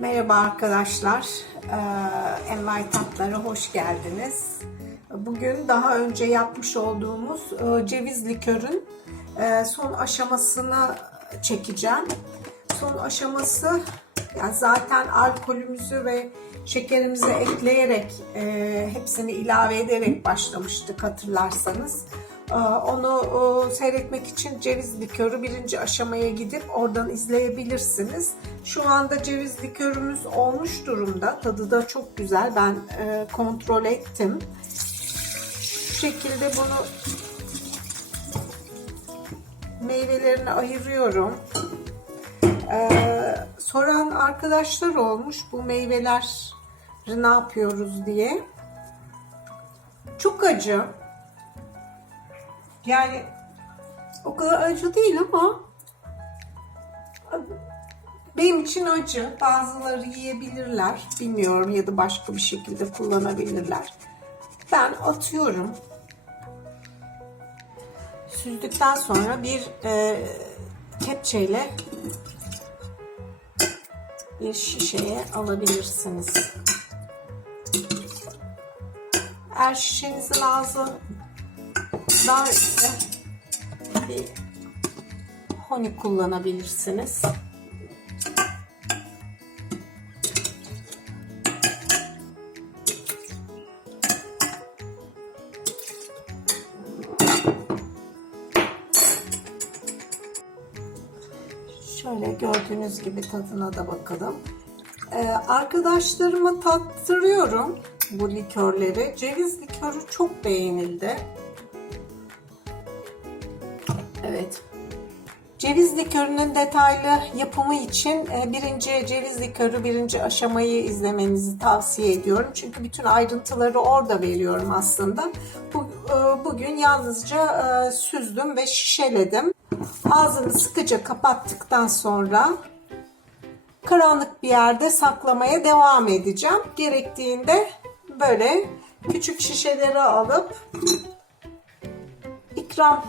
Merhaba arkadaşlar. Ee, Envai Tatlara hoş geldiniz. Bugün daha önce yapmış olduğumuz e, ceviz likörün e, son aşamasını çekeceğim. Son aşaması yani zaten alkolümüzü ve şekerimizi ekleyerek e, hepsini ilave ederek başlamıştık hatırlarsanız. Ee, Onu seyretmek için ceviz likörü birinci aşamaya gidip oradan izleyebilirsiniz. Şu anda ceviz likörümüz olmuş durumda. Tadı da çok güzel. Ben e, kontrol ettim. Şu şekilde bunu meyvelerini ayırıyorum. Ee, soran arkadaşlar olmuş bu meyveler ne yapıyoruz diye. Çok acı. Yani o kadar acı değil ama benim için acı. Bazıları yiyebilirler. Bilmiyorum ya da başka bir şekilde kullanabilirler. Ben atıyorum. Süzdükten sonra bir e, kepçeyle bir şişeye alabilirsiniz. Eğer şişenizin ağzı dar ise bir honi kullanabilirsiniz. Şöyle gördüğünüz gibi tadına da bakalım. Ee, arkadaşlarıma tattırıyorum bu likörleri. Ceviz likörü çok beğenildi. Ceviz likörünün detaylı yapımı için e, birinci ceviz likörü birinci aşamayı izlemenizi tavsiye ediyorum. Çünkü bütün ayrıntıları orada veriyorum aslında. E, bugün yalnızca e, süzdüm ve şişeledim. Ağzını sıkıca kapattıktan sonra karanlık bir yerde saklamaya devam edeceğim. Gerektiğinde böyle küçük şişeleri alıp ikram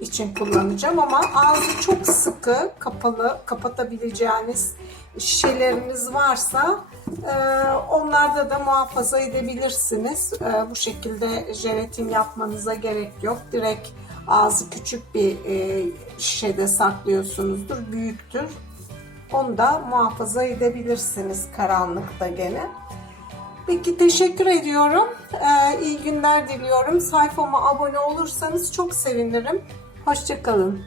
için kullanacağım ama ağzı çok sıkı kapalı kapatabileceğiniz şişeleriniz varsa e, onlarda da muhafaza edebilirsiniz. E, bu şekilde jelatin yapmanıza gerek yok. Direkt ağzı küçük bir e, şişede saklıyorsunuzdur. Büyüktür. Onu da muhafaza edebilirsiniz karanlıkta gene. Peki teşekkür ediyorum. Ee, iyi günler diliyorum. Sayfama abone olursanız çok sevinirim. Hoşçakalın.